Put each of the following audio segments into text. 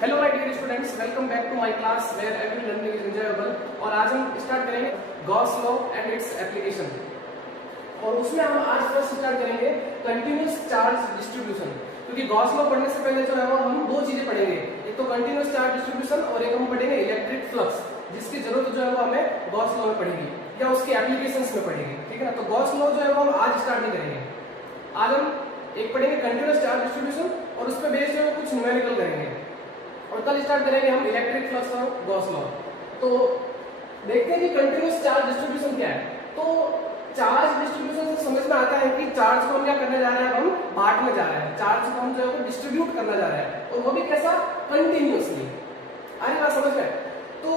Hello my dear students, welcome back to my class where every learning is enjoyable. और आज हम start करेंगे Gauss law and its application. और उसमें हम आज फर्स्ट स्टार्ट करेंगे कंटीन्यूअस चार्ज डिस्ट्रीब्यूशन। क्योंकि गॉस लॉ पढ़ने से पहले जो है वो हम दो चीजें पढ़ेंगे, एक तो कंटीन्यूअस चार्ज डिस्ट्रीब्यूशन और एक हम पढ़ेंगे इलेक्ट्रिक फ्लक्स, जिसकी जरूरत जो है वो हमें गॉस लॉ में पड़ेगी या उसके एप्लीकेशंस में पड़ेगी। ठीक है ना। तो गॉस लॉ जो है वो हम आज स्टार्ट नहीं करेंगे। आज हम एक पढ़ेंगे कंटीन्यूअस चार्ज डिस्ट्रीब्यूशन और उस पर बेस्ड जो कुछ न्यूमेरिकल करेंगे, और कल स्टार्ट करेंगे हम इलेक्ट्रिक फ्लक्स और गॉस लॉ। तो देखते हैं कि कंटीन्यूअस चार्ज डिस्ट्रीब्यूशन क्या है। तो चार्ज डिस्ट्रीब्यूशन से समझ में आता है कि चार्ज को हम क्या करने जा रहे हैं, हम बांटने जा रहे हैं। चार्ज को हम जो है वो डिस्ट्रीब्यूट करना जा रहे हैं, और वो भी कैसा, कंटिन्यूअसली। आई बात समझ में? तो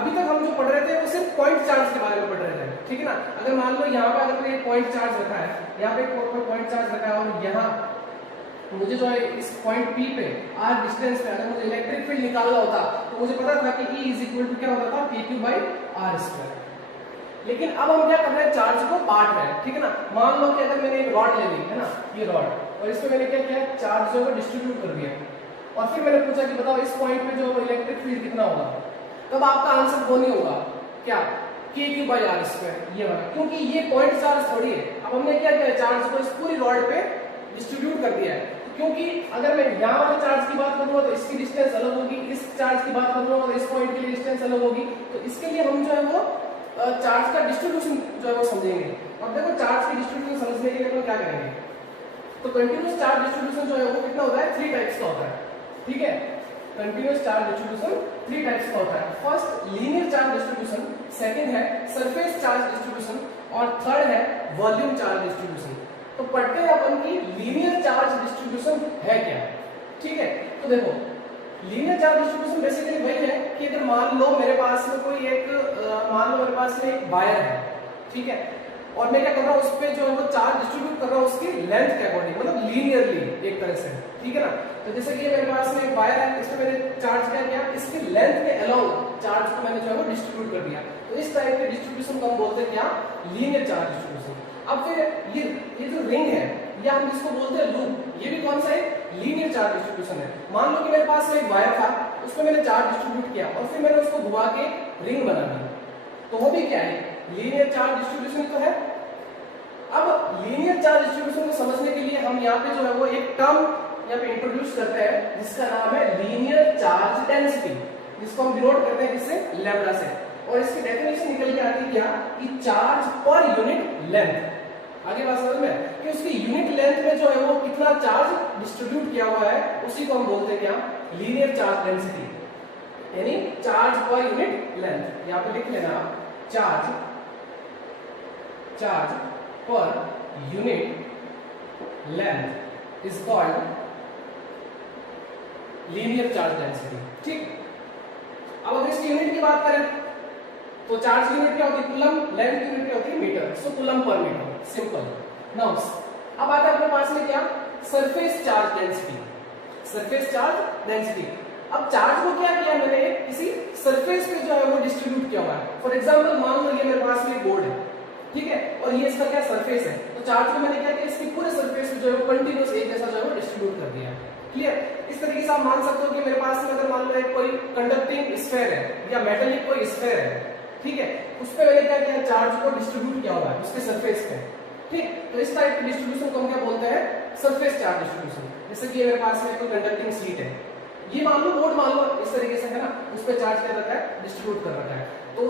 अभी तक हम जो पढ़ रहे थे वो सिर्फ पॉइंट चार्ज के बारे में पढ़ रहे थे, ठीक है ना। अगर मान लो यहाँ पे अगर कोई पॉइंट चार्ज रखा है, यहाँ पे पॉइंट चार्ज रखा है, और यहाँ मुझे जो है इस पॉइंट P पे r डिस्टेंस पे अगर मुझे इलेक्ट्रिक फील्ड निकालना होता तो मुझे पता था कि E इज इक्वल टू क्या होता था, pq/r²। लेकिन अब हम क्या कर रहे हैं, चार्ज को बांट रहे हैं, ठीक है ना। मान लो कि अगर मैंने एक रॉड ले ली है ना, ये रॉड, और इसमें मैंने क्या किया, चार्ज जो है डिस्ट्रीब्यूट कर दिया, और फिर मैंने पूछा कि बताओ इस पॉइंट पे जो इलेक्ट्रिक फील्ड कितना होगा। तब आपका आंसर वो नहीं होगा क्या, kq/r², ये वाला, क्योंकि ये पॉइंट चार्ज थोड़ी है। अब हमने क्या किया, चार्ज को इस पूरी रॉड पे डिस्ट्रीब्यूट कर दिया है। क्योंकि अगर मैं यहाँ वाले चार्ज की बात करूंगा तो इसकी डिस्टेंस अलग होगी, इस चार्ज की बात करूंगा तो इस पॉइंट के लिए डिस्टेंस अलग होगी। तो इसके लिए हम जो है वो चार्ज का डिस्ट्रीब्यूशन जो है वो समझेंगे। और देखो चार्ज की डिस्ट्रीब्यूशन समझने के लिए हम क्या करेंगे, तो कंटीन्यूअस चार्ज डिस्ट्रीब्यूशन जो है वो कितना होता है, 3 टाइप्स का होता है, ठीक है। कंटीन्यूअस चार्ज डिस्ट्रीब्यूशन 3 टाइप्स का होता है। First linear charge distribution, second है सरफेस चार्ज डिस्ट्रीब्यूशन, और थर्ड है वॉल्यूम चार्ज डिस्ट्रीब्यूशन। तो पढ़ते हैं अपन की लीनियर चार्ज डिस्ट्रीब्यूशन है क्या, ठीक है। तो देखो लीनियर चार्ज डिस्ट्रीब्यूशन बेसिकली वही है कि अगर मान लो मेरे पास में कोई एक मान लो मेरे पास में एक वायर है, ठीक है, और मैं क्या कर रहा हूँ, उस पर जो है वो चार्ज डिस्ट्रीब्यूट कर रहा हूँ उसकी लेंथ के अकॉर्डिंग, मतलब लीनियरली एक तरह से, ठीक है ना। तो जैसे कि मेरे पास में एक वायर है, इस पे मैंने चार्ज क्या किया, इसकी लेंथ के अलाउंग चार्ज को मैंने जो है वो डिस्ट्रीब्यूट कर दिया। तो इस टाइप के डिस्ट्रीब्यूशन को हम बोलते हैं क्या, लीनियर चार्ज डिस्ट्रीब्यूशन। अब फिर ये जो रिंग है, या हम जिसको बोलते हैं लूप, ये भी कौन सा है, लीनियर चार्ज डिस्ट्रीब्यूशन है। मान लो कि मेरे पास में एक वायर था, उसमें मैंने चार्ज डिस्ट्रीब्यूट किया और फिर मैंने उसको घुमा के रिंग बना दी, तो वो भी क्या है, लीनियर चार्ज डिस्ट्रीब्यूशन तो है। अब लीनियर चार्ज डिस्ट्रीब्यूशन को समझने के लिए हम यहाँ पे जो है वो एक टर्म यहाँ पे इंट्रोड्यूस करते हैं, जिसका नाम है लीनियर चार्ज डेंसिटी, जिसको हम डिनोट करते हैं किससे, लैम्डा से। और इसकी डेफिनेशन निकल के आती है क्या, कि चार्ज पर यूनिट लेंथ। आगे बात समझ में, कि उसकी यूनिट लेंथ में जो है वो कितना चार्ज डिस्ट्रीब्यूट किया हुआ है, उसी को हम बोलते हैं क्या, लीनियर चार्ज डेंसिटी, यानी चार्ज पर यूनिट लेंथ। यहां पे लिख लेना, charge per unit length is called linear charge density, ठीक। अब अगर इसकी यूनिट की बात करें तो चार्ज यूनिट क्या होती है, कूलम, लेंथ यूनिट क्या होती है, मीटर, सो कूलम पर मीटर, सिंपल। नाउ अब आता है अपने पास में क्या, surface charge density, surface charge density. अब चार्ज को क्या किया मैंने, किसी सरफेस पे जो है वो डिस्ट्रीब्यूट किया हुआ है। फॉर एग्जांपल मान लो ये मेरे पास में बोर्ड है, ठीक है, और ये इसका क्या सरफेस है, तो चार्ज को मैंने क्या किया, इसकी पूरे सरफेस पे जो है वो कंटीन्यूअस एक जैसा जो है वो डिस्ट्रीब्यूट कर दिया। क्लियर। इस तरीके से आप मान सकते हो कि मेरे पास में अगर मान लो एक कोई कंडक्टिंग स्फीयर है या मेटालिक कोई स्फीयर है, ठीक है, उस पे मैंने क्या किया, चार्ज को डिस्ट्रीब्यूट किया हुआ है उसके सरफेस पे, ठीक। तो इस टाइप के डिस्ट्रीब्यूशन को हम क्या बोलते हैं, सरफेस चार्ज डिस्ट्रीब्यूशन। जैसे कि मेरे पास में कोई कंडक्टिंग शीट है, ये मान लो बोर्ड, मान लो इस तरीके से है ना, उस पे चार्ज क्या रखा है, डिस्ट्रीब्यूट कर रखा है। तो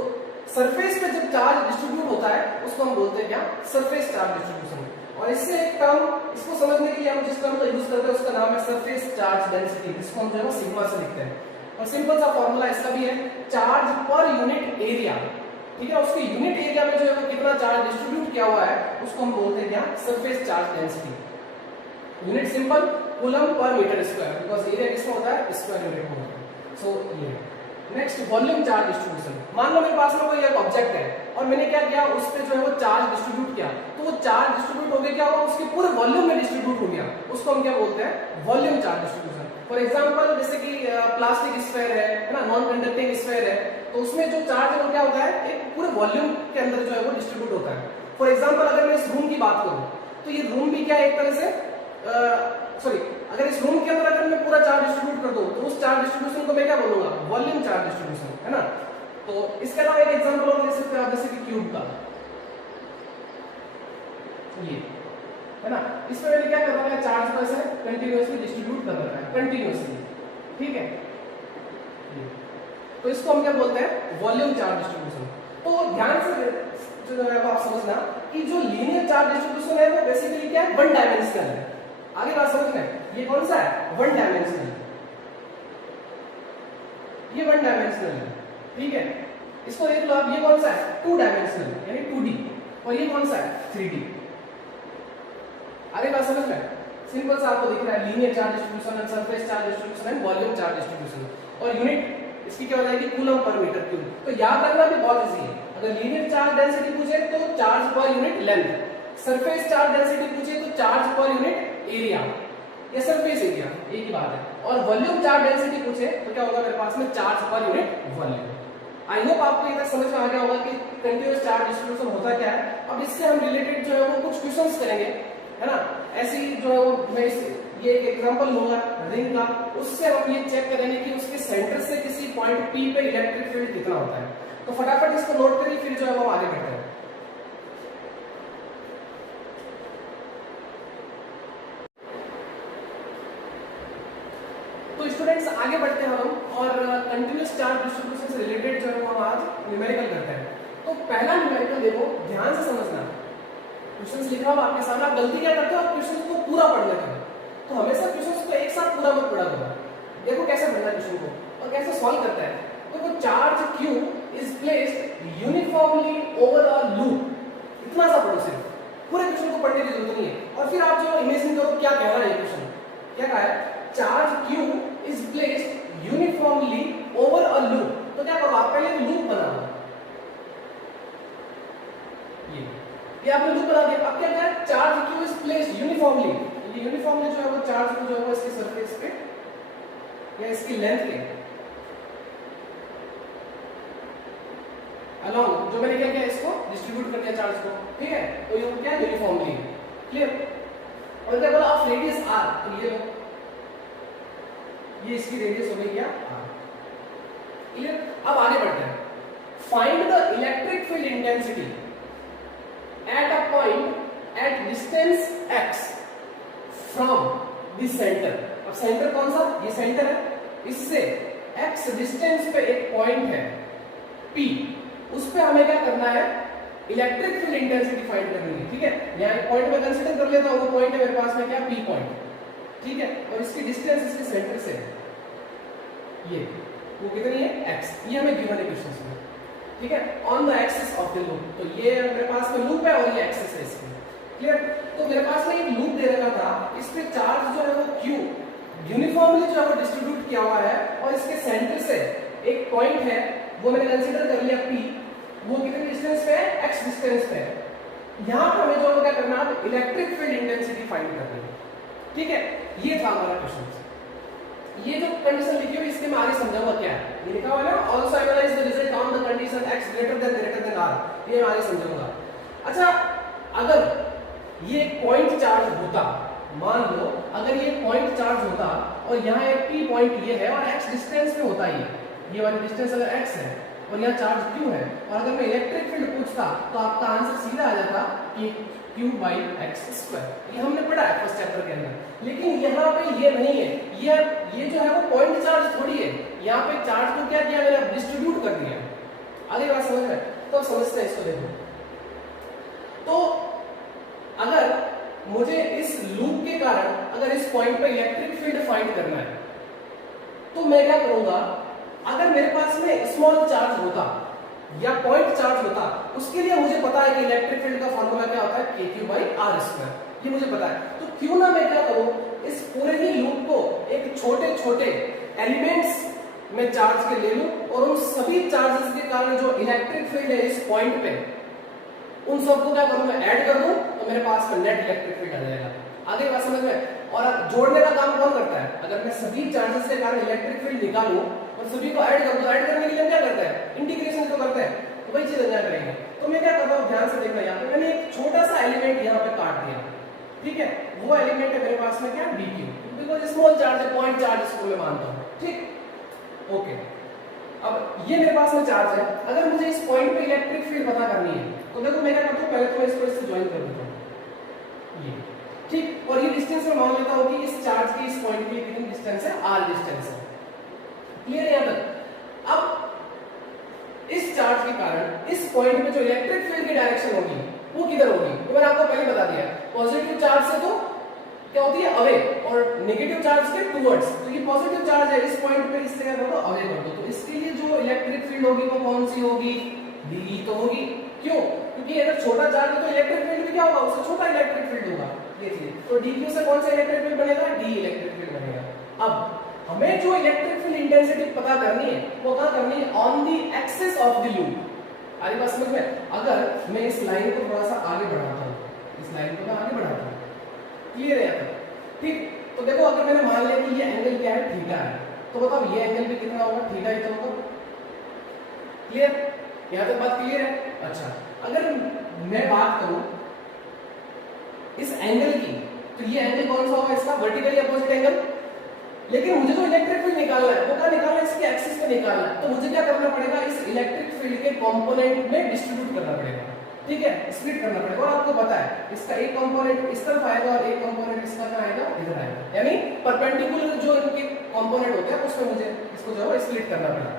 सरफेस पे जब चार्ज डिस्ट्रीब्यूट होता है उसको हम बोलते हैं क्या, सरफेस चार्ज डिस्ट्रीब्यूशन। और इससे एक टर्म, इसको समझने के लिए हम जिस टर्म का यूज करते हैं उसका नाम है सरफेस चार्ज डेंसिटी, जिसको हम जो है सिग्मा से लिखते हैं। और सिंपल सा फॉर्मूला इसका भी है, चार्ज पर यूनिट एरिया, ठीक है, उसके यूनिट एरिया में जो है वो कितना चार्ज डिस्ट्रीब्यूट किया हुआ है उसको हम बोलते हैं क्या, surface charge density. Unit simple, coulomb पर मीटर स्क्वायर, बिकॉज़ एरिया किसका होता है, स्क्वायर यूनिट में होता है। सो ये नेक्स्ट वॉल्यूम चार्ज डिस्ट्रीब्यूशन। मान लो मेरे पास में कोई एक ऑब्जेक्ट है और मैंने क्या किया, उस पे जो है वो चार्ज डिस्ट्रीब्यूट किया, तो वो चार्ज डिस्ट्रीब्यूट हो गया, क्या हुआ, उसके पूरे वॉल्यूम में डिस्ट्रीब्यूट हो गया, उसको हम क्या बोलते हैं, volume charge distribution. For example जैसे कि प्लास्टिक स्फीयर है ना, नॉन कंडक्टिंग स्फीयर है, तो उसमें जो चार्ज है वो क्या होता है, एक पूरे वॉल्यूम के अंदर जो है वो डिस्ट्रीब्यूट होता है। फॉर एग्जांपल अगर मैं इस रूम की बात करूं तो ये रूम भी क्या एक तरह से सॉरी, अगर इस रूम के अंदर अगर मैं पूरा चार्ज डिस्ट्रीब्यूट डिस्ट्रीब्यूट कर दूं तो उस चार्ज डिस्ट्रीब्यूशन को मैं क्या बोलूंगा, वॉल्यूम चार्ज डिस्ट्रीब्यूशन, है ना। तो इसके अलावा एक एग्जांपल और दे सकते हैं आप, जैसे कि क्यूब का, ये है ना, इसमें मैंने क्या कर रखा है, चार्ज को ऐसे कंटिन्यूअसली डिस्ट्रीब्यूट कर रखा है, कंटिन्यूअसली, ठीक है। तो इसको हम क्या बोलते हैं, वॉल्यूम चार्ज डिस्ट्रीब्यूशन। तो ध्यान से जो है आप समझना कि जो लीनियर चार्ज डिस्ट्रीब्यूशन है वो बेसिकली क्या है, वन डायमेंशनल है। आगे बात समझना है, ये कौन सा है, वन डायमेंशनल, ये वन डायमेंशनल है, ठीक है। इसको देख लो आप, ये कौन सा है, टू डायमेंशनल यानी 2D, और ये कौन सा है, 3D। आगे बात समझ में, सिंपल सा आपको दिख रहा है, linear charge distribution and surface charge distribution and volume charge distribution, और यूनिट इसकी क्या हो जाएगी, कूलम पर मीटर क्यूब। तो याद रखना भी बहुत इजी है, अगर लीनियर चार्ज डेंसिटी पूछे तो charge per unit length, surface charge density पूछे तो चार्ज पर यूनिट एरिया या सरफेस एरिया, एक ही बात है। और वॉल्यूम चार्ज डेंसिटी पूछे तो क्या होगा मेरे पास में, charge per unit volume. I hope आपको ये समझ में आ गया होगा कि कंटीन्यूअस चार्ज डिस्ट्रीब्यूशन होता क्या है। अब इससे हम रिलेटेड जो है वो कुछ क्वेश्चंस करेंगे, है ना। ऐसी जो है वो मैं ये एक एग्जांपल लूंगा रिंग का, उससे हम ये चेक करेंगे कि उसके सेंटर से किसी पॉइंट P पे इलेक्ट्रिक फील्ड कितना होता है। तो फटाफट इसको नोट करिए, फिर जो है वो आगे बढ़ते हैं। तो स्टूडेंट्स आगे बढ़ते हैं हम, और कंटीन्यूअस चार्ज डिस्ट्रीब्यूशन से रिलेटेड जो है वो हम आज न्यूमेरिकल करते हैं। तो पहला न्यूमेरिकल देखो, ध्यान से समझना, क्वेश्चंस लिखा हुआ आपके सामने, आप गलती क्या करते हो, आप क्वेश्चंस को पूरा पढ़ लेते हो। तो हमेशा क्वेश्चंस को एक साथ पूरा मत पढ़ा करो, देखो कैसे पढ़ना है क्वेश्चन को और कैसे सॉल्व करता है। तो वो charge Q is placed uniformly over a loop, इतना सा पढ़ो, सिर्फ पूरे क्वेश्चन को पढ़ने की जरूरत नहीं है। और फिर आप जो इमेजिन करो क्या कह रहा है ये क्वेश्चन, क्या कहा है, charge Q is placed uniformly over a loop. तो क्या करो आप, पहले लूप बनाओ, ये आपने लूप बना दिया। अब क्या है, charge Q is placed uniformly, ये यूनिफॉर्मली जो है वो चार्ज को जो है वो इसके सरफेस पे या इसकी लेंथ पे अलोंग, जो मैंने क्या किया, इसको डिस्ट्रीब्यूट कर दिया चार्ज को, ठीक है। तो ये क्या है, यूनिफॉर्मली, क्लियर। और क्या बोला, ऑफ रेडियस r, तो ये लो, ये इसकी रेडियस हो गई क्या, r, क्लियर। अब आगे बढ़ते हैं, find the electric field intensity at a point at distance x from this centre. अब सेंटर कौन सा, ये सेंटर है, इससे x डिस्टेंस पे एक पॉइंट है P, उस पे हमें क्या करना है, इलेक्ट्रिक फील्ड इंटेंसिटी फाइंड करनी है, ठीक है। यहाँ एक पॉइंट में कंसीडर कर लेता हूं, वो पॉइंट है मेरे पास में क्या, P पॉइंट, ठीक है। और इसकी डिस्टेंस इसके सेंटर से ये वो कितनी है, x, ये हमें गिवन है क्वेश्चन में, ठीक है, on the axis of the loop. तो ये मेरे पास में लूप है और ये एक्सिस है इसकी, क्लियर। तो मेरे पास में एक लूप दे रखा था, इस पे चार्ज जो है वो Q यूनिफॉर्मली जो है वो डिस्ट्रीब्यूट किया हुआ है, और इसके सेंटर से एक पॉइंट है, वो मैंने कंसीडर कर लिया P, वो कितने डिस्टेंस पे है, x डिस्टेंस पे है। यहां पर हमें जो क्या करना है, इलेक्ट्रिक फील्ड इंटेंसिटी फाइंड करनी है, ठीक है। ये था हमारा क्वेश्चन। ये जो कंडीशन लिखी हुई इसके मैं आगे समझाऊंगा क्या है, ये लिखा हुआ है ना, also analyse the result on the condition x greater than r, ये मैं आगे समझाऊंगा। अच्छा, अगर ये पॉइंट चार्ज होता, मान लो अगर ये पॉइंट चार्ज होता और यहाँ एक P पॉइंट ये है और x डिस्टेंस पे होता, ये वाली डिस्टेंस अगर x है और यहाँ चार्ज Q है, और अगर मैं इलेक्ट्रिक फील्ड पूछता तो आपका आंसर सीधा आ जाता कि Q/x²। ये हमने पढ़ा है फर्स्ट चैप्टर के अंदर। लेकिन यहाँ पे ये नहीं है, ये जो है वो पॉइंट चार्ज थोड़ी है, यहाँ पे चार्ज को क्या किया मैंने, डिस्ट्रीब्यूट कर दिया। आगे बात समझ में, तो समझते हैं इसको, देखो। तो अगर मुझे इस लूप के कारण अगर इस पॉइंट पे इलेक्ट्रिक फील्ड फाइंड करना है, तो मैं क्या करूंगा, अगर मेरे पास में स्मॉल चार्ज होता या पॉइंट चार्ज होता, उसके लिए मुझे पता है कि इलेक्ट्रिक फील्ड का फॉर्मूला क्या होता है, kq/r², ये मुझे पता है। तो क्यों ना मैं क्या करूं, इस पूरे ही लूप को एक छोटे छोटे एलिमेंट्स में चार्ज के ले लूं, और उन सभी चार्जेस के कारण जो इलेक्ट्रिक फील्ड है इस पॉइंट पे, उन सबको क्या करूं, मैं ऐड कर दूं, तो मेरे पास में नेट इलेक्ट्रिक फील्ड आ जाएगा। आगे बात समझ में। और जोड़ने का काम कौन करता है, अगर मैं सभी चार्जेस के कारण इलेक्ट्रिक फील्ड निकालूं और सभी को ऐड कर दूं, ऐड करने के लिए क्या करता है, इंटीग्रेशन तो करता है, तो वही चीज यहाँ करेंगे। तो मैं क्या करता हूँ, ध्यान से देखना, यहाँ पे मैंने एक छोटा सा एलिमेंट यहाँ पे काट दिया, ठीक है। वो एलिमेंट है मेरे पास में क्या, dq, बिकॉज स्मॉल चार्ज है, पॉइंट चार्ज इसको मैं मानता हूं, ठीक। ओके, अब ये मेरे पास में चार्ज है, अगर मुझे इस पॉइंट पे इलेक्ट्रिक फील्ड पता करनी है तो देखो मैं क्या करता हूं, पहले तो मैं इसको इससे ज्वाइन कर देता हूं, ये ठीक। और ये डिस्टेंस मैं मान लेता हूं कि इस चार्ज की इस पॉइंट के लिए कितनी डिस्टेंस है, आर डिस्टेंस है, क्लियर है यहां तक। अब इस चार्ज के कारण इस पॉइंट पे जो इलेक्ट्रिक फील्ड की डायरेक्शन होगी वो किधर होगी, तो मैंने आपको पहले बता दिया, पॉजिटिव चार्ज से तो क्या होती है, अवे, और नेगेटिव चार्ज के टुवर्ड्स। तो ये पॉजिटिव चार्ज है, इस पॉइंट पे इससे क्या कर दो, अवे कर दो, तो इसके लिए जो इलेक्ट्रिक फील्ड होगी वो कौन सी होगी, डी तो होगी। क्यों, क्योंकि अगर छोटा चार्ज है तो इलेक्ट्रिक फील्ड भी क्या होगा, उससे छोटा इलेक्ट्रिक फील्ड होगा, देखिए। तो डी क्यू से कौन सा इलेक्ट्रिक फील्ड बनेगा, डी इलेक्ट्रिक फील्ड बनेगा। अब हमें जो इलेक्ट्रिक फील्ड इंटेंसिटी पता करनी है वो कहां करनी है, on the axis of the loop. आगे बात समझ में। अगर मैं इस लाइन को थोड़ा सा आगे बढ़ाता हूं, इस लाइन को मैं आगे बढ़ाता हूं, क्लियर है यहाँ तक, ठीक। तो देखो अगर मैंने मान लिया कि ये एंगल क्या है, थीटा है, तो बताओ ये एंगल भी कितना होगा, थीटा ही तो होगा, क्लियर, यहाँ तक बात क्लियर है। अच्छा, अगर मैं बात करूं इस एंगल की, तो ये एंगल कौन सा होगा, इसका वर्टिकली अपोजिट एंगल। लेकिन मुझे जो इलेक्ट्रिक फील्ड निकालना है वो क्या निकालना है, इसके एक्सिस पे निकालना है, तो मुझे क्या करना पड़ेगा, इस इलेक्ट्रिक फील्ड के कंपोनेंट में डिस्ट्रीब्यूट करना पड़ेगा, ठीक है, स्प्लिट करना पड़ेगा। और आपको पता है इसका एक कंपोनेंट इस तरफ आएगा और एक कंपोनेंट इसका कहां आएगा, इधर आएगा, यानी परपेंडिकुलर जो इनके कंपोनेंट होते हैं उसमें मुझे इसको जो है स्प्लिट करना पड़ेगा।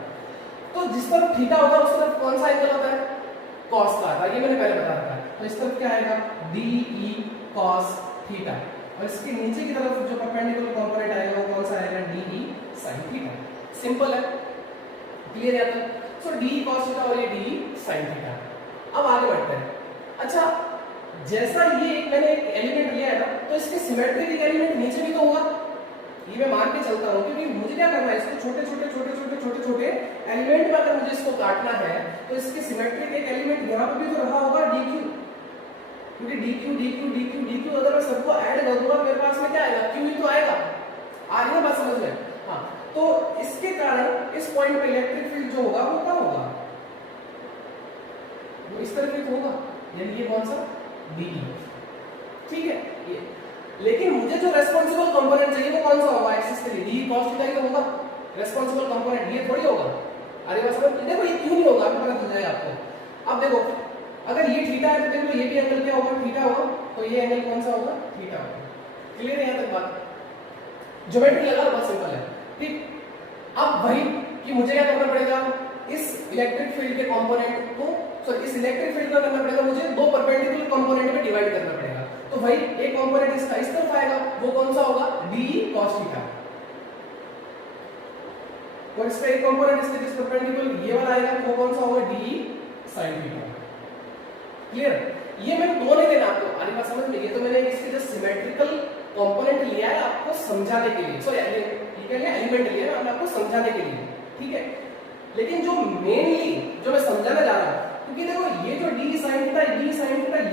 तो जिस तरफ थीटा होता है उस तरफ कौन सा एंगल होता है, cos का आता है, ये मैंने पहले बता रखा है। तो इस तरफ क्या आएगा, DE cos थीटा, और इसके नीचे की तरफ जो परपेंडिकुलर कंपोनेंट आएगा वो कौन सा आएगा, DE sin थीटा। सिंपल है, क्लियर है तक। सो DE cos थीटा और ये DE sin थीटा। अब आगे बढ़ते हैं। अच्छा, जैसा ये मैंने एक एलिमेंट लिया है ना, तो इसके सिमेट्रिक एलिमेंट नीचे भी तो होगा, ये मैं मान के चलता हूं, क्योंकि मुझे क्या करना है, इसको छोटे छोटे छोटे छोटे छोटे छोटे एलिमेंट में अगर मुझे इसको काटना है तो इसके सिमेट्रिक एक एलिमेंट यहाँ पे भी तो रहा होगा, DQ, क्योंकि DQ DQ DQ DQ अगर मैं सबको ऐड कर दूंगा मेरे पास में क्या आएगा, Q ही तो आएगा। आ रही है बात समझ में। हाँ, तो इसके कारण इस पॉइंट पे इलेक्ट्रिक फील्ड जो होगा वो क्या होगा, वो इस तरह से होगा, यानी ये कौन सा, DE, ठीक है ये। लेकिन मुझे जो रेस्पॉन्सिबल कंपोनेंट चाहिए वो कौन सा होगा, एक्सिस के लिए DE cos थीटा ही तो होगा रेस्पॉन्सिबल कंपोनेंट, ये थोड़ी होगा। अरे बस देखो ये क्यों नहीं होगा, अभी पता चल जाएगा आपको। अब देखो अगर ये थीटा है तो देखो ये भी एंगल क्या होगा, थीटा होगा, तो ये एंगल कौन सा होगा, थीटा होगा। क्लियर है यहाँ तक बात, ज्योमेट्री लगा बहुत सिंपल है, ठीक। अब वही कि मुझे क्या करना पड़ेगा, इस इलेक्ट्रिक फील्ड के कंपोनेंट को, सॉरी इस इलेक्ट्रिक फील्ड का करना पड़ेगा मुझे दो परपेंडिकुलर कंपोनेंट में डिवाइड करना पड़ेगा। तो भाई एक कंपोनेंट इसका इस तरफ आएगा, वो कौन सा होगा, DE cos थीटा, और इसका एक कंपोनेंट इसके जिस परपेंडिकुलर ये वाला आएगा वो कौन सा होगा, DE sin थीटा। क्लियर, ये मैं दो नहीं देना आपको, आगे बात समझ में। ये तो मैंने इसके जो सिमेट्रिकल कंपोनेंट लिया है आपको समझाने के लिए, सॉरी ये क्या लिया, एलिमेंट लिया है आपको समझाने के लिए, ठीक है। लेकिन जो मेनली जो मैं समझाना जा रहा हूं, क्योंकि देखो ये जो DE sin थीटा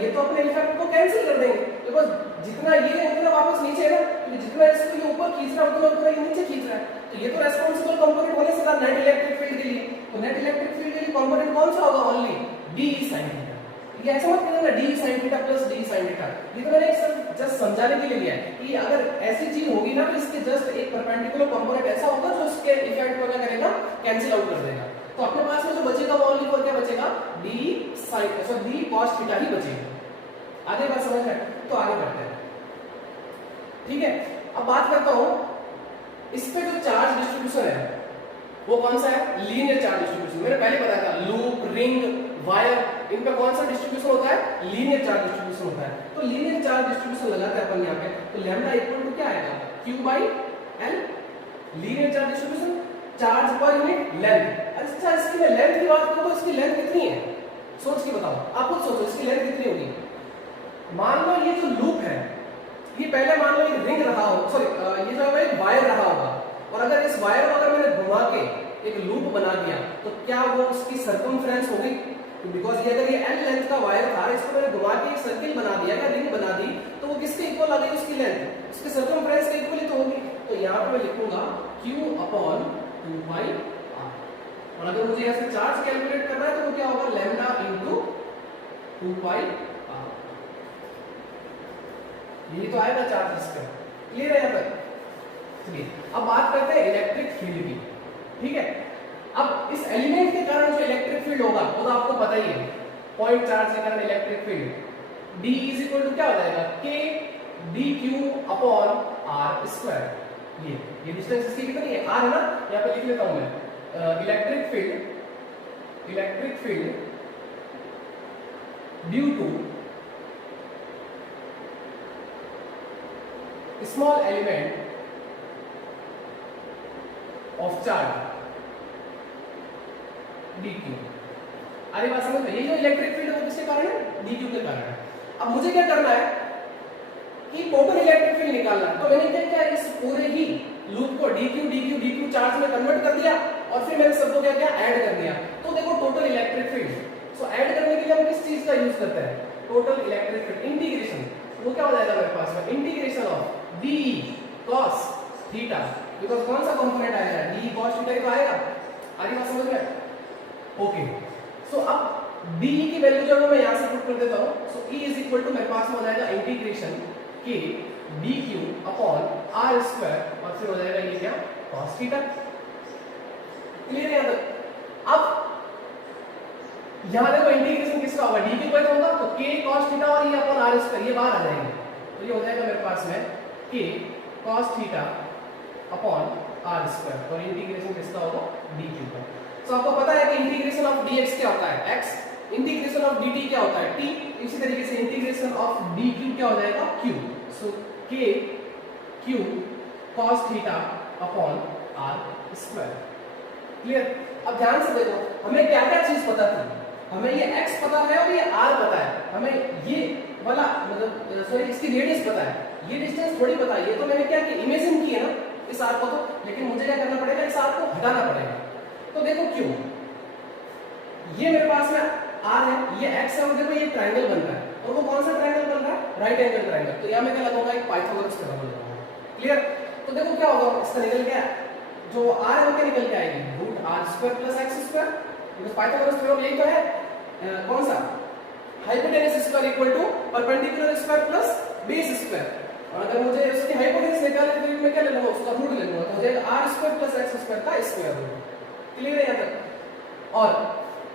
ये तो अपने इफेक्ट को कैंसिल कर देंगे, बिकॉज़ जितना ये उतना वापस नीचे है ना, तो जितना इसको ये ऊपर खींच रहा है उतना ये नीचे खींच रहा है। तो ये तो रेस्पॉन्सिबल कंपोनेंट होने से था नेट इलेक्ट्रिक फील्ड के लिए, तो नेट इलेक्ट्रिक फील्ड के लिए कंपोनेंट कौन सा होगा, ओनली DE sin थीटा। ये ऐसा मत कहना DE sin theta plus DE sin theta, ये तो मैंने एक जस्ट समझाने के लिए लिया है कि अगर ऐसी चीज होगी ना तो इसके जस्ट एक परपेंडिकुलर कंपोनेंट ऐसा होगा जो इसके इफेक्ट को क्या करेगा, कैंसिल आउट कर देगा। तो अपने पास में जो बचेगा वो ओनली क्या बचेगा, DE cos थीटा ही बचेगा। आगे बात समझ में, तो आगे बढ़ते हैं, ठीक है। अब बात करता हूं इस पे जो चार्ज डिस्ट्रीब्यूशन है वो कौन सा है, लीनियर चार्ज डिस्ट्रीब्यूशन। मैंने पहले बताया था लूप, रिंग, वायर, इन पे कौन सा डिस्ट्रीब्यूशन होता है, लीनियर चार्ज डिस्ट्रीब्यूशन होता है। तो लीनियर चार्ज डिस्ट्रीब्यूशन लगाते हैं अपन यहाँ पे, तो लैम्डा इक्वल टू क्या आएगा, Q/L, linear charge distribution, charge per unit length. अच्छा, इसकी मैं लेंथ की बात करूं तो इसकी लेंथ कितनी है, सोच के बताओ, आप खुद सोचो इसकी लेंथ कितनी होगी। मान लो ये जो लूप है ये पहले मान लो एक रिंग रहा हो, सॉरी ये जो है एक वायर रहा होगा, और अगर इस वायर को अगर मैंने घुमा के एक लूप बना दिया तो क्या वो उसकी सर्कमफ्रेंस होगी, बिकॉज ये अगर ये L लेंथ का वायर था, इसको मैंने घुमा के एक सर्किल बना दिया या रिंग बना दी, तो वो किसके इक्वल आ गई, उसकी लेंथ उसके सर्कमफ्रेंस के इक्वल ही तो होगी। तो यहाँ पे मैं लिखूंगा Q/2πr, और अगर मुझे ऐसे चार्ज कैलकुलेट करना है तो वो क्या होगा, लैम्डा इंटू 2πr, यही तो आएगा चार्ज इसका। क्लियर है यहाँ तक, चलिए अब बात करते हैं इलेक्ट्रिक फील्ड की, ठीक है। अब इस एलिमेंट के कारण जो इलेक्ट्रिक फील्ड होगा वो तो आपको पता ही है, पॉइंट चार्ज के कारण electric field D is equal to क्या हो जाएगा, K dq upon r square. ये डिस्टेंस इसकी कितनी है, r है ना, यहाँ पे लिख लेता हूं मैं, electric field due to small element of charge dq। अरे बात समझ में, ये जो इलेक्ट्रिक फील्ड है वो किसके कारण है, dq के कारण है। अब मुझे क्या करना है कि टोटल इलेक्ट्रिक फील्ड निकालना है, तो मैंने क्या किया, इस पूरे ही लूप को dq चार्ज में कन्वर्ट कर दिया और फिर मैंने सबको क्या किया, ऐड कर दिया। तो देखो टोटल इलेक्ट्रिक फील्ड, सो ऐड करने के लिए हम किस चीज का यूज करते हैं, टोटल इलेक्ट्रिक फील्ड इंटीग्रेशन। वो क्या हो जाएगा मेरे पास में, integration of d cos theta, because कौन सा कंपोनेंट आएगा, d cos थीटा ही तो आएगा। आ रही बात समझ में, ओके। सो अब d की वैल्यू जो मैं यहां से पुट कर देता हूं, सो e इज इक्वल टू मेरे पास में हो जाएगा integration k dq upon r square और फिर हो जाएगा ये क्या, cos थीटा। क्लियर है यहां तक। अब यहां देखो इंटीग्रेशन किसका होगा, dq का होगा तो k cos थीटा और ये अपॉन r स्क्वायर, ये बाहर आ जाएंगे, तो ये हो जाएगा मेरे पास में k cos theta upon r square और इंटीग्रेशन किसका होगा, dq का। तो आपको पता है कि इंटीग्रेशन ऑफ dx क्या होता है, x, इंटीग्रेशन ऑफ dt क्या होता है, t, इसी तरीके से इंटीग्रेशन ऑफ dq क्या हो जाएगा, q। सो k q cos theta upon r square. Clear. अब ध्यान से देखो, हमें क्या क्या चीज पता थी, हमें ये x पता है और ये r पता है, हमें ये वाला मतलब सॉरी इसकी रेडियस पता है, ये डिस्टेंस थोड़ी पता है, ये तो मैंने क्या किया, इमेजिन की है ना इस r को, तो लेकिन मुझे क्या करना पड़ेगा, इस r को हटाना पड़ेगा। तो देखो क्यों, ये मेरे पास में r है, ये x है और देखो ये ट्रायंगल बन रहा है, और वो कौन सा ट्रायंगल बन रहा है, राइट एंगल ट्रायंगल। तो यहां मैं क्या लगाऊंगा, एक पाइथागोरस का फॉर्मूला लगाऊंगा। क्लियर। तो देखो क्या होगा, इसका निकल गया जो r है वो क्या निकल के आएगी, root r square plus x square, because Pythagoras theorem यही तो है, कौन सा, hypotenuse square equal to perpendicular square plus base square. और अगर मुझे उसकी हाइपोटेनस निकालनी है तो मैं क्या ले लूंगा, उसका रूट ले लूंगा, तो हो जाएगा r square plus x square का स्क्वायर रूट। क्लियर है यहां तक। और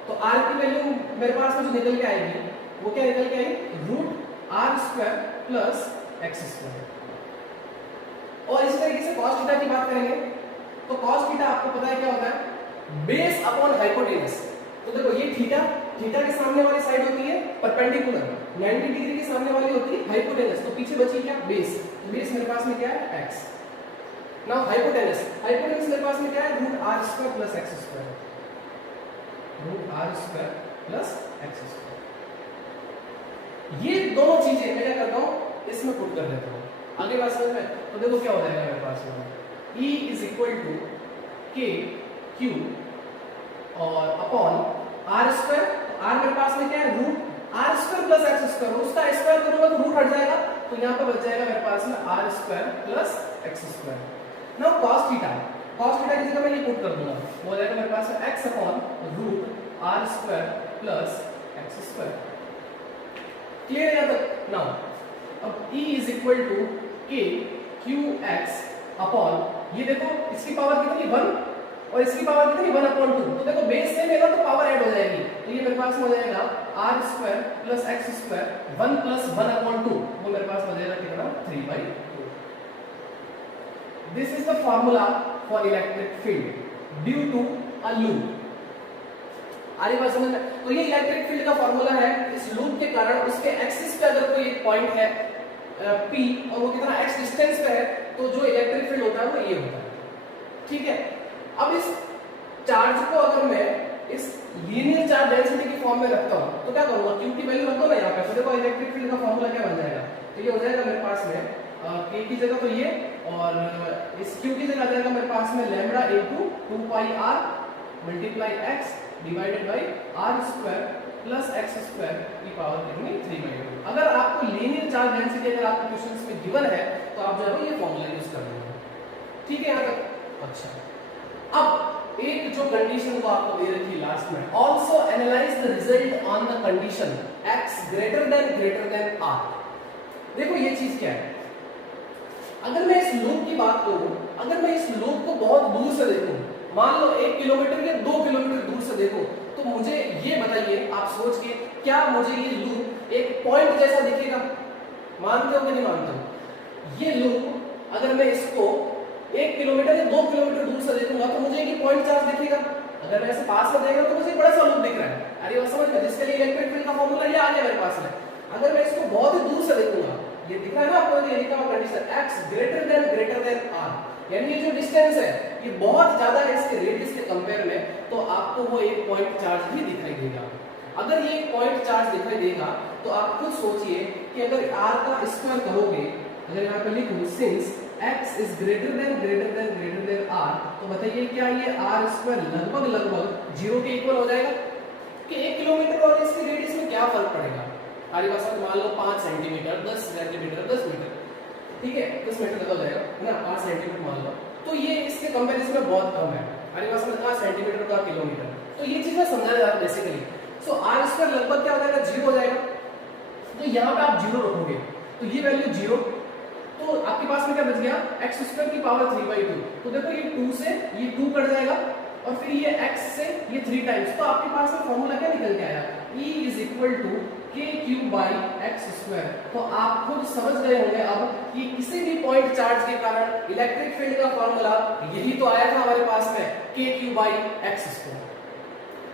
तो r की वैल्यू मेरे पास में जो निकल के आएगी वो क्या निकल के आएगी, root r square plus x square. और इसी तरीके से cos थीटा की बात करेंगे तो cos थीटा आपको पता है क्या होता है, बेस अपॉन हाइपोटेनस। तो देखो ये थीटा, थीटा के सामने वाली साइड होती है परपेंडिकुलर, 90 डिग्री के सामने वाली होती है हाइपोटेनस, तो पीछे बची क्या, बेस। बेस मेरे पास में क्या है, x। नाउ हाइपोटेनस, हाइपोटेनस मेरे पास में क्या है, root r square plus x square, root r square plus x square. ये दोनों चीजें मैं क्या करता हूं, इसमें पुट कर देता हूं, आगे बात समझ में। तो देखो क्या हो जाएगा मेरे पास में, E is equal to k q और अपॉन r स्क्वायर, तो r मेरे पास में क्या है, root r square plus x square, उसका स्क्वायर करूंगा तो रूट हट जाएगा, तो यहां पे बच जाएगा मेरे पास में r square plus x square. Now cos theta, cos theta की जगह मैं ये पुट कर दूंगा, वो हो जाएगा मेरे पास में x upon root r square plus x square. Clear है यहां तक। नाउ अब E is equal to k qx upon, ये देखो इसकी पावर कितनी 1 और इसकी पावर कितनी 1/2, तो देखो बेस सेम है ना तो पावर ऐड हो जाएगी, तो ये मेरे पास में हो जाएगा r square plus x square 1 plus 1/2, वो मेरे पास हो जाएगा कितना, 3/2। This is the formula for electric field due to a loop. आगे बात समझ में। तो ये इलेक्ट्रिक फील्ड का फार्मूला है, इस लूप के कारण उसके एक्सिस पे अगर कोई एक पॉइंट है P और वो कितना x डिस्टेंस पे है, तो जो इलेक्ट्रिक फील्ड होता है वो ये होता है। ठीक है। अब इस चार्ज को अगर मैं इस लीनियर चार्ज डेंसिटी की फॉर्म में रखता हूं तो क्या करूंगा, q की वैल्यू रख दो ना यहां पे, तो देखो इलेक्ट्रिक फील्ड का फार्मूला क्या बन जाएगा, तो ये हो जाएगा मेरे पास में k की जगह तो ये, और इस q की जगह आ जाएगा मेरे पास में lambda into 2 pi r multiply x divided by r square plus x square की पावर कितनी, 3/2। अगर आपको लीनियर चार्ज डेंसिटी अगर आपके क्वेश्चंस में गिवन है तो आप जो है ये फार्मूला यूज कर लेंगे। ठीक है यहां तक। अच्छा, अब एक जो कंडीशन को आपको दे रखी लास्ट में, also analyse the result on the condition x greater than r। देखो ये चीज क्या है, अगर मैं इस लूप की बात करूं, अगर बहुत दूर से देखूं, मान लो 1 किलोमीटर या 2 किलोमीटर दूर से देखूं, तो मुझे ये बताइए आप सोच के, क्या मुझे ये लूप एक पॉइंट जैसा दिखेगा? मानते हो कि नहीं मानते हो? ये लूप अगर मैं इसको 1 किलोमीटर या 2 किलोमीटर दूर से देखूंगा तो मुझे एक पॉइंट चार्ज दिखेगा। अगर मैं ऐसे पास में देखूंगा तो मुझे बड़ा सा लूप दिख रहा है। अरे वो समझ में, जिसके लिए इलेक्ट्रिक फील्ड का फॉर्मूला ये आ गया मेरे पास में। अगर मैं इसको बहुत ही दूर से देखूंगा, ये दिख रहा है ना आपको, ये लिखा हुआ condition x greater than r, यानी ये जो डिस्टेंस है ये बहुत ज्यादा है इसके रेडियस के कंपेयर में, तो आपको वो एक पॉइंट चार्ज भी दिखाई देगा। अगर ये एक पॉइंट चार्ज दिखाई देगा तो आप खुद सोचिए कि अगर r का स्क्वायर करोगे, अगर यहाँ पे लिखूं since x is greater than r, तो बताइए क्या ये r स्क्वायर लगभग 0 के इक्वल हो जाएगा? कि 1 किलोमीटर और इसके रेडियस में क्या फर्क पड़ेगा? हमारे पास मान लो 5 सेंटीमीटर, 10 सेंटीमीटर, 10 मीटर, ठीक है, 10 मीटर तक हो जाएगा ना, 5 सेंटीमीटर मान लो, तो ये इसके कंपैरिजन में बहुत कम है। हमारे पास में कहाँ सेंटीमीटर का किलोमीटर, तो ये चीज मैं समझाने जा रहा हूं बेसिकली। सो r स्क्वायर लगभग क्या हो जाएगा? 0 हो जाएगा। तो यहाँ पे आप 0 रखोगे तो ये वैल्यू 0, तो आपके पास में क्या बच गया? x स्क्वायर की पावर 3/2। तो देखो ये 2 से ये 2 कट जाएगा और फिर ये x से ये 3 टाइम्स, तो आपके पास में फॉर्मूला क्या निकल के आया? E is equal to kq by x square. तो आप खुद समझ गए होंगे अब कि किसी भी पॉइंट चार्ज के कारण इलेक्ट्रिक फील्ड का फॉर्मूला यही तो आया था हमारे पास में, kq बाई एक्स स्क्वायर।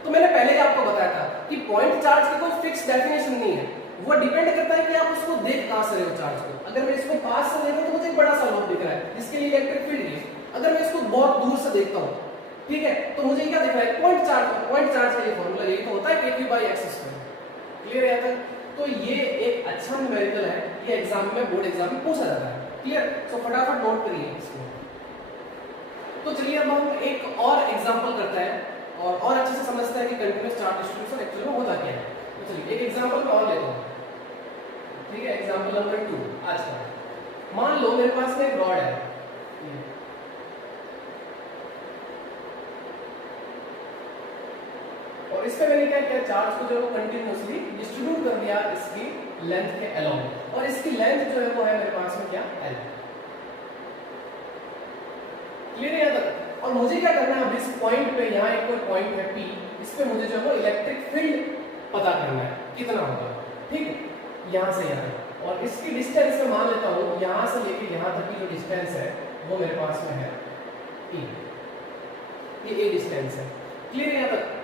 तो मैंने पहले ही आपको बताया था कि पॉइंट चार्ज की कोई फिक्स डेफिनेशन नहीं है, वो डिपेंड करता है कि आप उसको देख कहां से रहे हो चार्ज को। अगर मैं इसको पास से देख रहा हूं तो मुझे एक बड़ा सा लूप दिख रहा है जिसके लिए इलेक्ट्रिक फील्ड है। अगर मैं इसको बहुत दूर से देखता हूं, ठीक है, तो मुझे क्या दिख रहा है? पॉइंट चार्ज का ये फॉर्मूला यही तो होता है, kq by x square. Clear है तक? तो ये एक अच्छा न्यूमेरिकल है, ये एग्जाम में, बोर्ड एग्जाम में पूछा जाता है। क्लियर? सो फटाफट नोट करिए इसको। तो चलिए अब हम एक और एग्जांपल करते हैं और अच्छे से समझते हैं कि कंटीन्यूअस चार्ज डिस्ट्रीब्यूशन एक्चुअली में होता क्या है। तो चलिए एक एग्जांपल मैं और लेता हूं, ठीक है, एग्जांपल नंबर 2 आज का। मान लो मेरे पास में एक रॉड है, और इस पे मैंने क्या किया? चार्ज को जो है वो कंटिन्यूअसली डिस्ट्रीब्यूट कर दिया इसकी लेंथ के अलोंग, और इसकी लेंथ जो है वो है मेरे पास में क्या? L। क्लियर है तक? और मुझे क्या करना है? अब इस पॉइंट पे, यहाँ एक कोई पॉइंट है P, इस पे मुझे जो है वो इलेक्ट्रिक फील्ड पता करना है कितना होगा, ठीक है, यहाँ से यहाँ। और इसकी डिस्टेंस मैं मान लेता हूँ यहाँ से लेके यहाँ तक की जो डिस्टेंस है वो मेरे पास में है E, ये A डिस्टेंस है। क्लियर है तक?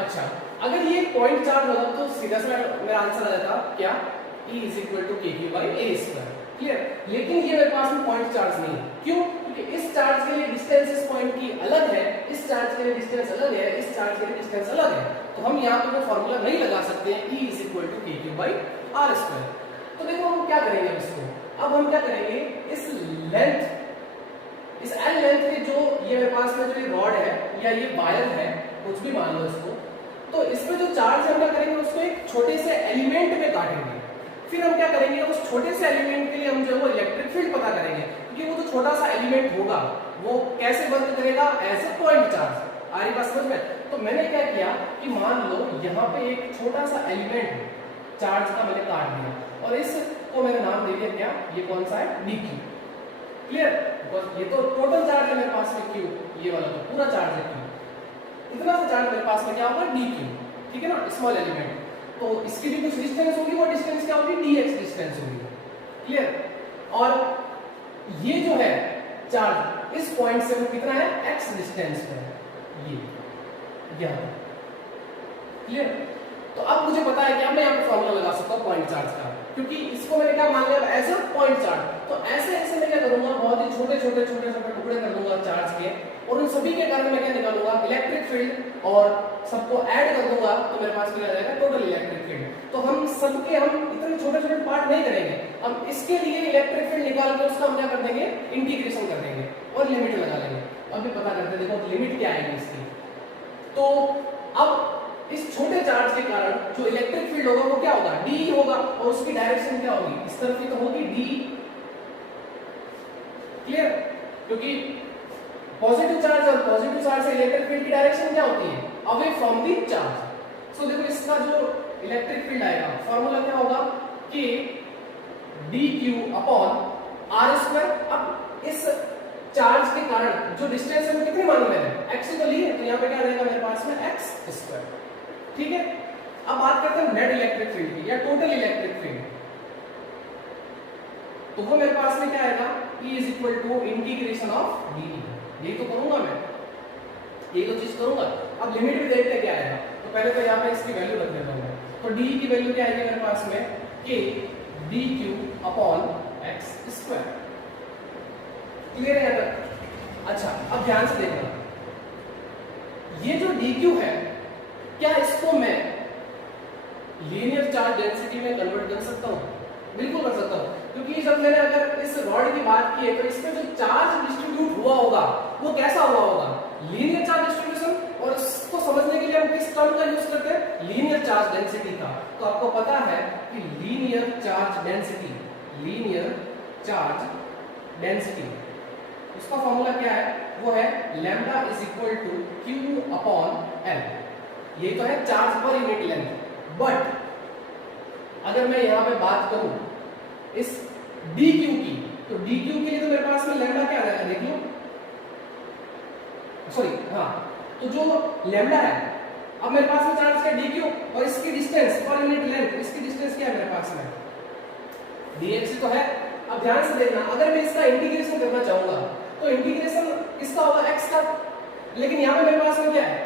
अच्छा, अगर ये पॉइंट चार्ज होगा तो सीधा सा मेरा आंसर आ जाता क्या? E is equal to kq by a square. Clear? लेकिन ये मेरे पास में पॉइंट चार्ज नहीं है। क्यों? क्योंकि इस चार्ज के लिए डिस्टेंस इस पॉइंट की अलग है, इस चार्ज के लिए डिस्टेंस अलग है, इस चार्ज के लिए डिस्टेंस अलग है, तो हम यहाँ पे वो फॉर्मूला नहीं लगा सकते हैं E is equal to kq by r square. तो देखो हम क्या करेंगे अब इसको, अब हम क्या करेंगे? इस लेंथ, इस L लेंथ के जो ये मेरे पास में जो ये रॉड है या ये वायर है, कुछ भी मान लो इसको, तो इसमें जो चार्ज हम क्या करेंगे? उसको एक छोटे से एलिमेंट में काटेंगे। फिर हम क्या करेंगे? उस छोटे से एलिमेंट के लिए हम जो है वो इलेक्ट्रिक फील्ड पता करेंगे, क्योंकि वो जो छोटा सा एलिमेंट होगा वो कैसे वर्क करेगा? As a point charge. आ रही बात समझ में? तो मैंने क्या किया कि मान लो यहाँ पे एक छोटा सा एलिमेंट चार्ज का मैंने काट दिया, और इसको मैंने नाम दे दिया क्या? ये कौन सा है? dq। क्लियर? बिकॉज ये तो टोटल चार्ज है मेरे पास में q, ये वाला तो पूरा चार्ज है q, इतना सा चार्ज मेरे पास में क्या होगा? dq, ठीक है ना, स्मॉल एलिमेंट। तो इसकी भी कुछ डिस्टेंस होगी, वो डिस्टेंस क्या होगी? dx डिस्टेंस होगी। क्लियर? और ये जो है चार्ज इस पॉइंट से वो कितना है? x डिस्टेंस पे है, ये। क्लियर? तो अब मुझे पता है कि अब मैं यहाँ पे फॉर्मूला लगा सकता हूँ पॉइंट चार्ज का, क्योंकि इसको मैंने क्या मान लिया? As a point charge. तो ऐसे ऐसे मैं क्या करूंगा? बहुत ही छोटे छोटे टुकड़े कर दूंगा चार्ज के, और उन सभी के कारण मैं क्या निकालूंगा? इलेक्ट्रिक फील्ड, और सबको ऐड कर दूंगा तो मेरे पास क्या आ जाएगा? Total electric field. तो हम सबके हम इतने छोटे छोटे पार्ट नहीं करेंगे, हम इसके लिए इलेक्ट्रिक फील्ड निकाल कर उसका हम क्या कर देंगे? इंटीग्रेशन कर देंगे और लिमिट लगा लेंगे। अब भी पता करते हैं, देखो लिमिट क्या आएगी इसकी। तो अब इस छोटे चार्ज के कारण जो इलेक्ट्रिक फील्ड होगा वो क्या होगा? d होगा, और उसकी डायरेक्शन क्या होगी? इस तरफ की तो होगी d। क्लियर? क्योंकि पॉजिटिव चार्ज और पॉजिटिव चार्ज से इलेक्ट्रिक फील्ड की डायरेक्शन क्या होती है? Away from the charge. So देखो इसका जो इलेक्ट्रिक फील्ड आएगा, फॉर्मूला क्या होगा? कि dq अपॉन r स्क्वायर। अब इस चार्ज के कारण जो डिस्टेंस है वो कितनी मानी मैंने x तो ली है, तो यहाँ पे क्या रहेगा मेरे पास में x²। ठीक है, अब बात करते हैं नेट इलेक्ट्रिक फील्ड की या टोटल इलेक्ट्रिक फील्ड। तो वो मेरे पास में क्या आएगा, E is equal to integration of d. यही तो करूंगा मैं, यही तो चीज करूंगा। अब लिमिट भी देखते हैं क्या आएगा। तो पहले तो यहाँ पे इसकी वैल्यू रख देता हूं मैं। तो डी की वैल्यू क्या आएगी मेरे पास में, k dq upon x²। Clear है यहाँ तक? अच्छा, अब ध्यान से देखना, ये जो dq है, क्या इसको मैं लीनियर चार्ज डेंसिटी में कन्वर्ट कर सकता हूं? बिल्कुल कर सकता हूं, क्योंकि जब मैंने अगर इस रॉड की बात की है तो इसमें जो चार्ज डिस्ट्रीब्यूट हुआ होगा वो कैसा हुआ होगा, लीनियर चार्ज डिस्ट्रीब्यूशन। और इसको समझने के लिए हम किस टर्म का यूज करते हैं, लीनियर चार्ज डेंसिटी का। तो आपको पता है कि linear charge density, linear charge density, उसका फॉर्मूला क्या है, वो है lambda is equal to q upon l. ये तो है charge per unit length. But अगर मैं यहां पे बात करूं इस dq की, तो dq के लिए तो मेरे पास में लैम्डा क्या रहेगा, देख लो, सॉरी हाँ, तो जो लैम्डा है, अब मेरे पास में चार्ज का dq और इसकी डिस्टेंस पर यूनिट लेंथ, इसकी डिस्टेंस क्या है मेरे पास में, dx तो है। अब ध्यान से देखना, अगर मैं इसका इंटीग्रेशन करना चाहूंगा तो इंटीग्रेशन किसका होगा, x का। लेकिन यहाँ पे मेरे पास में क्या है,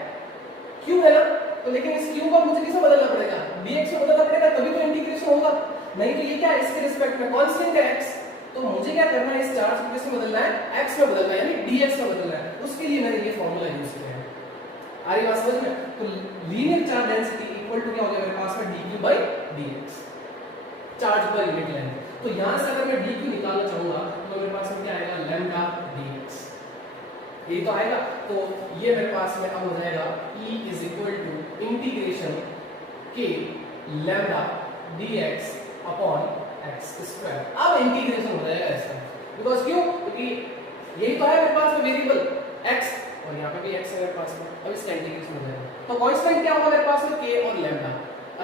q है ना, तो लेकिन इस q को मुझे किसमें बदलना पड़ेगा, dx में बदलना पड़ेगा, तभी तो इंटीग्रेशन होगा। नहीं तो ये क्या है, इसके रिस्पेक्ट में कांस्टेंट है x, तो मुझे क्या करना है, इस चार्ज को किसमें बदलना है, x में बदलना है, यानी dx में बदलना है। उसके लिए मैंने ये फॉर्मूला यूज किया है। आ रही बात समझ में? तो linear charge density equal to क्या हो गया मेरे पास में, dq/dx, charge per unit length. तो यहां से अगर मैं dq निकालना चाहूंगा तो मेरे पास में क्या आएगा, लैम्डा dx, ये तो आएगा। तो ये मेरे पास में अब हो जाएगा E is equal to integration k lambda dx upon x²। अब इंटीग्रेशन हो जाएगा ऐसा, बिकॉज क्यों, क्योंकि यही तो है मेरे पास में वेरिएबल x, और यहाँ पे भी x है मेरे पास में। अब इसका इंटीग्रेशन हो जाएगा, तो कांस्टेंट क्या होगा मेरे पास में, k और लैम्डा।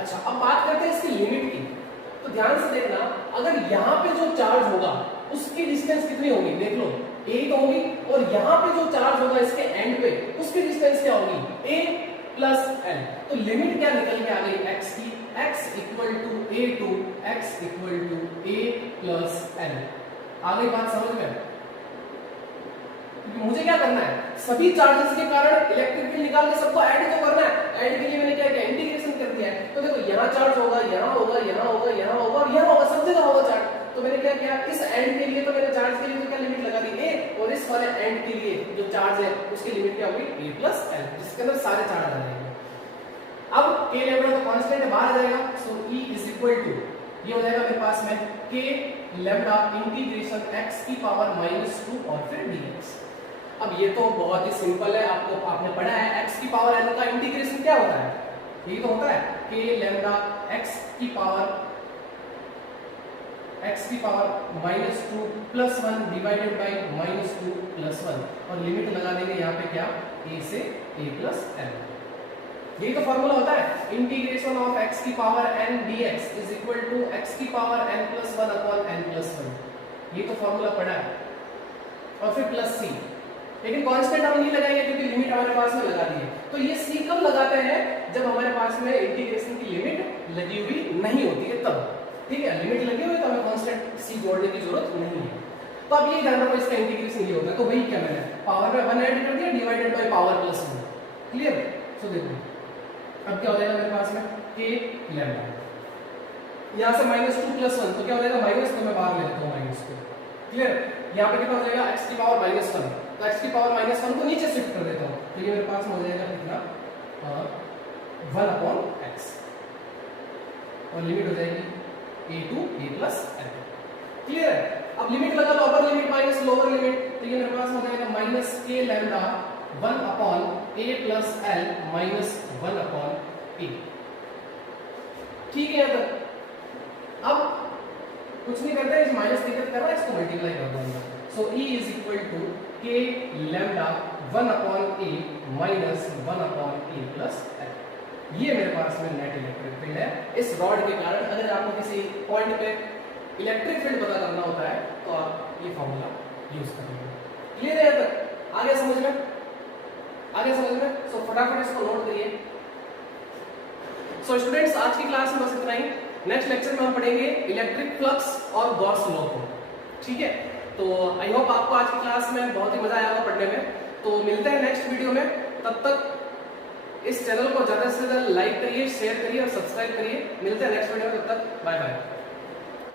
अच्छा, अब बात करते हैं इसकी लिमिट की। तो ध्यान से देखना, अगर यहाँ पे जो चार्ज होगा उसकी डिस्टेंस कितनी होगी, देख लो, a तो होगी, और यहाँ पे जो चार्ज होगा इसके एंड पे, उसकी डिस्टेंस क्या होगी, a प्लस l। तो लिमिट क्या निकल के आ गई x की, x equal to a to x equal to a plus l। आ गई बात समझ में? मुझे क्या करना है, सभी चार्जेस के कारण इलेक्ट्रिक फील्ड निकाल के सबको ऐड तो करना है। ऐड के लिए मैंने क्या किया, इंटीग्रेशन कर दिया है। तो देखो, यहाँ चार्ज होगा, यहाँ होगा, यहाँ होगा, यहाँ होगा और यहाँ होगा, सब जगह होगा चार्ज। तो मैंने क्या किया, इस एंड के लिए तो मैंने चार्ज के लिए तो क्या लिमिट लगा दी a, और इस वाले एंड के लिए जो चार्ज है उसकी लिमिट क्या होगी, a प्लस l, जिसके अंदर सारे चार्ज आ जाएंगे। अब k लैम्डा तो कांस्टेंट है, बाहर आ जाएगा। सो E इज इक्वल टू, ये हो जाएगा मेरे पास में k लैम्डा इंटीग्रेशन x की पावर -2 और फिर dx। अब ये तो बहुत ही सिंपल है, आपको आपने पढ़ा है x की पावर n का इंटीग्रेशन क्या होता है, ये तो होता है k लैम्डा x की power -2 plus 1 divided by -2 plus 1, और लिमिट लगा देंगे यहाँ पे क्या, a से a प्लस l। यही तो फॉर्मूला होता है, इंटीग्रेशन ऑफ x की power n dx is equal to x की power n plus 1 upon n plus 1। ये तो फॉर्मूला पढ़ा है, और फिर प्लस c। लेकिन कांस्टेंट हम नहीं लगाएंगे क्योंकि लिमिट हमारे पास में लगा दी है। तो ये c कब लगाते हैं, जब हमारे पास में इंटीग्रेशन की लिमिट लगी हुई नहीं होती है तब। ठीक है, लिमिट लगी हुई तो हमें कांस्टेंट c जोड़ने की जरूरत नहीं है। तो अब ये ध्यान रखो, इसका इंटीग्रेशन ये होगा, तो वही क्या मैंने पावर में 1 ऐड कर दिया divided by power plus 1। Clear? So देखो अब क्या हो जाएगा मेरे पास में, k लैम्डा, यहाँ से -2 प्लस 1, तो क्या हो जाएगा माइनस, तो मैं बाहर ले लेता हूँ -2। क्लियर? यहाँ पे कितना हो जाएगा, x की पावर -1, तो x की पावर -1 को नीचे शिफ्ट कर देता हूँ, तो ये मेरे पास में हो जाएगा कितना, 1 अपॉन x, और लिमिट हो जाएगी a to a plus l। Clear है? अब लिमिट लगा लो, upper limit minus lower limit, तो ये मेरे पास हो जाएगा minus k lambda 1 upon a plus l minus 1 upon a। ठीक है यहाँ तक? अब कुछ नहीं करते, इस माइनस दिक्कत कर रहा है, इसको मल्टीप्लाई कर दूंगा। So E is equal to k lambda 1 upon a minus 1 upon a plus l। ये मेरे पास में नेट इलेक्ट्रिक फील्ड है इस रॉड के कारण। अगर आपको किसी पॉइंट पे इलेक्ट्रिक फील्ड पता करना होता है तो आप ये फॉर्मूला यूज करेंगे। क्लियर है यहाँ तक? आगे समझ में? आगे समझ में? सो फटाफट इसको नोट करिए। सो स्टूडेंट्स, आज की क्लास में बस इतना ही। नेक्स्ट लेक्चर में हम पढ़ेंगे इलेक्ट्रिक फ्लक्स और गॉस लॉ को, ठीक है? तो आई होप आपको आज की क्लास में बहुत ही मजा आया होगा पढ़ने में। तो मिलते हैं नेक्स्ट वीडियो में, तब तक इस चैनल को ज्यादा से ज्यादा लाइक करिए, शेयर करिए और सब्सक्राइब करिए। मिलते हैं नेक्स्ट वीडियो में, तब तक बाय बाय।